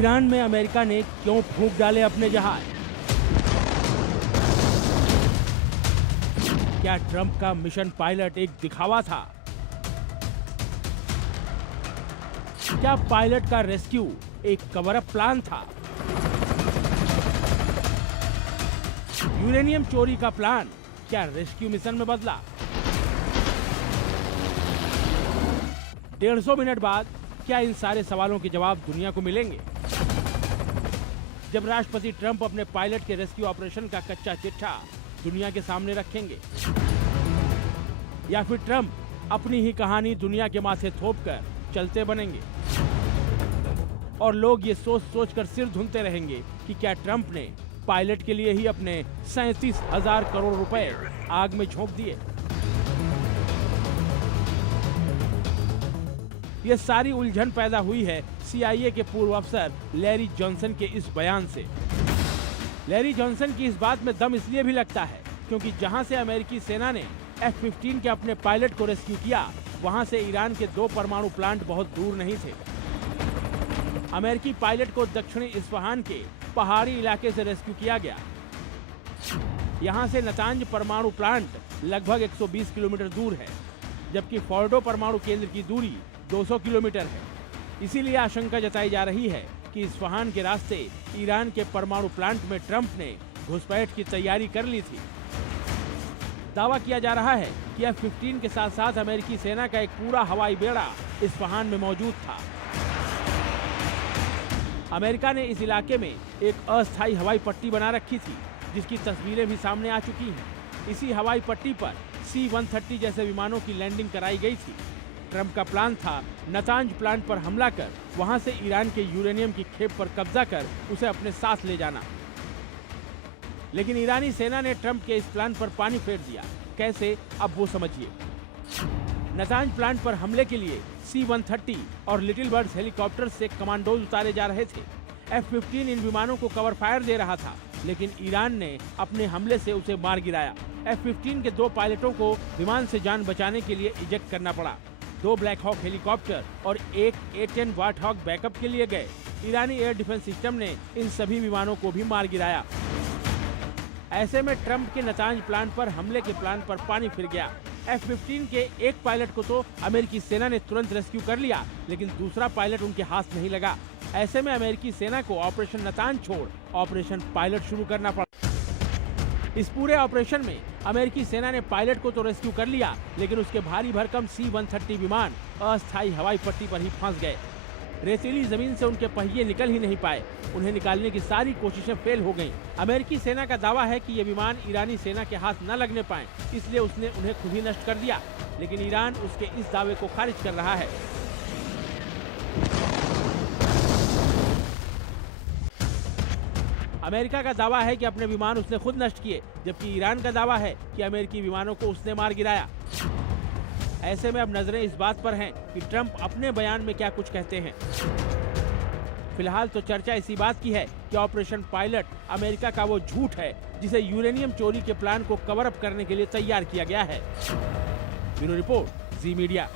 Iran में America ने क्यों फूंक डाले अपने जहाज? क्या ट्रंप का मिशन पायलट एक दिखावा था? क्या पायलट का रेस्क्यू एक कवर अप प्लान था? यूरेनियम चोरी का प्लान क्या रेस्क्यू मिशन में बदला? 150 मिनट बाद क्या इन सारे सवालों के जवाब दुनिया को मिलेंगे? जब राष्ट्रपति ट्रंप अपने पायलट के रेस्क्यू ऑपरेशन का कच्चा चिट्ठा दुनिया के सामने रखेंगे, या फिर ट्रंप अपनी ही कहानी दुनिया के माथे थोपकर चलते बनेंगे और लोग ये सोच सोच कर सिर धुनते रहेंगे कि क्या ट्रंप ने पायलट के लिए ही अपने 37,000 करोड़ रुपए आग में झोंक दिए? ये सारी उलझन पैदा हुई है CIA के पूर्व अफसर लैरी जॉनसन के इस बयान से। लैरी जॉनसन की इस बात में दम इसलिए भी लगता है क्योंकि जहां से अमेरिकी सेना ने F-15 के अपने पायलट को रेस्क्यू किया, वहां से ईरान के 2 परमाणु प्लांट बहुत दूर नहीं थे। अमेरिकी पायलट को दक्षिणी इस्फहान के पहाड़ी इलाके से रेस्क्यू किया गया। यहां से नतांज परमाणु प्लांट लगभग 120 किलोमीटर दूर है, जबकि फोर्डो परमाणु केंद्र की दूरी 200 किलोमीटर है। इसीलिए आशंका जताई जा रही है कि इस्फहान के रास्ते ईरान के परमाणु प्लांट में ट्रंप ने घुसपैठ की तैयारी कर ली थी। दावा किया जा रहा है कि F-15 के साथ साथ अमेरिकी सेना का एक पूरा हवाई बेड़ा इस्फहान में मौजूद था। अमेरिका ने इस इलाके में एक अस्थायी हवाई पट्टी बना रखी थी, जिसकी तस्वीरें भी सामने आ चुकी हैं। इसी हवाई पट्टी पर C-130 जैसे विमानों की लैंडिंग कराई गई थी। ट्रंप का प्लान था नतांज प्लांट पर हमला कर वहां से ईरान के यूरेनियम की खेप पर कब्जा कर उसे अपने साथ ले जाना। लेकिन ईरानी सेना ने ट्रंप के इस प्लान पर पानी फेर दिया। कैसे, अब वो समझिए। नतांज प्लांट पर हमले के लिए C-130 और लिटिल बर्ड्स हेलीकॉप्टर से कमांडोज उतारे जा रहे थे। F-15 इन विमानों को कवर फायर दे रहा था, लेकिन ईरान ने अपने हमले से उसे मार गिराया। F-15 के 2 पायलटों को विमान से जान बचाने के लिए इजेक्ट करना पड़ा। 2 ब्लैक हॉक हेलीकॉप्टर और एक A-10 वार्ट हॉक बैकअप के लिए गए। ईरानी एयर डिफेंस सिस्टम ने इन सभी विमानों को भी मार गिराया। ऐसे में ट्रंप के नतांज प्लांट पर हमले के प्लान पर पानी फिर गया। F-15 के एक पायलट को तो अमेरिकी सेना ने तुरंत रेस्क्यू कर लिया, लेकिन दूसरा पायलट उनके हाथ नहीं लगा। ऐसे में अमेरिकी सेना को ऑपरेशन नतांज छोड़ ऑपरेशन पायलट शुरू करना पड़ा। इस पूरे ऑपरेशन में अमेरिकी सेना ने पायलट को तो रेस्क्यू कर लिया, लेकिन उसके भारी भरकम C-130 विमान अस्थायी हवाई पट्टी पर ही फंस गए। रेतीली जमीन से उनके पहिए निकल ही नहीं पाए। उन्हें निकालने की सारी कोशिशें फेल हो गईं। अमेरिकी सेना का दावा है कि ये विमान ईरानी सेना के हाथ न लगने पाए, इसलिए उसने उन्हें खुद ही नष्ट कर दिया। लेकिन ईरान उसके इस दावे को खारिज कर रहा है। अमेरिका का दावा है कि अपने विमान उसने खुद नष्ट किए, जबकि ईरान का दावा है कि अमेरिकी विमानों को उसने मार गिराया। ऐसे में अब नजरें इस बात पर हैं कि ट्रंप अपने बयान में क्या कुछ कहते हैं। फिलहाल तो चर्चा इसी बात की है कि ऑपरेशन पायलट अमेरिका का वो झूठ है जिसे यूरेनियम चोरी के प्लान को कवर अप करने के लिए तैयार किया गया है। ब्यूरो रिपोर्ट, जी मीडिया।